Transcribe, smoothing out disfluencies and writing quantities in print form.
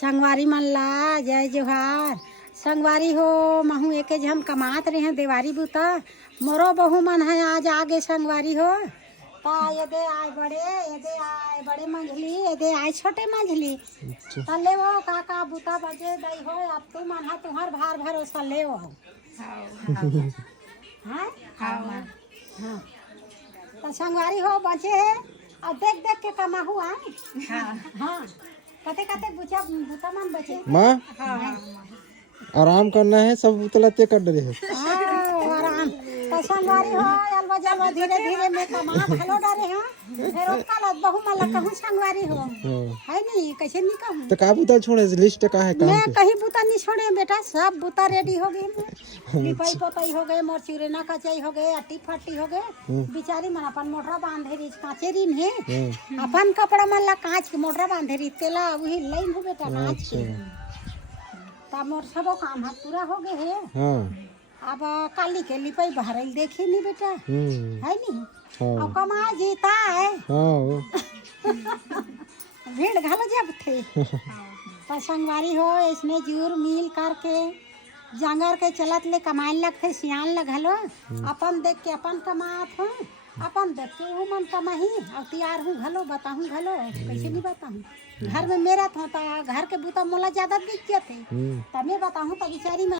संगवारी मन ला जय जोहार। संगवारी हो महू एके झन कमात रहे देवारी बुता मोरो बहू मन है आज आगे संगवारी हो ता यदे आए बड़े मंझली यदे आए छोटे मंझली तले वो काका बुता बजे दई हो अब तू मन हा तुहर भार भरोसा ले हो हाँ हाँ तो संगवारी हो बचे है और देख देख के कमा हुआ हाँ कते कते बुचा बुता मन बचे माँ आराम करना है सब उतलते कर डरे है आराम तो संगवारी हो अलवा जलवा धीरे धीरे में कमा भलो डरे हैं फिर ओका बहु मला कहूं संगवारी हो है नहीं कैसे नहीं कहूं तो का बुता छोड़े लिस्ट का है काम मैं के कहीं बुता नहीं छोड़े बेटा सब बुता रेडी हो गए लिपाई पोताई हो गए मोर चिरेना कचाई हो गए अट्टी फट्टी हो गए बिचारी मन अपन मोटरा बांधे रही कांचे रिन है अपन कपड़ा मन ला कांच के मोटरा बांधे रही तेला वही लाइन हो बेटा कांच के तब मोर सबो काम हाथ पूरा हो गए है हाँ अब काली के लिपाई बहरल देखी नहीं बेटा है नहीं हाँ अब कमा जीता है हाँ भीड़ घालो जब थे तो संगवारी हो इसमें जूर मिल करके जंगर के चलत ले कमाए लगते सियान लगलो अपन देख के अपन कमात हूँ अपन देख के वो मन कमाही और तैयार हूँ घलो बताऊँ घलो कैसे नहीं बताऊँ घर में मेरा था घर के बूता मोला ज्यादा बिक गया थे तब मैं बताऊँ तो बेचारी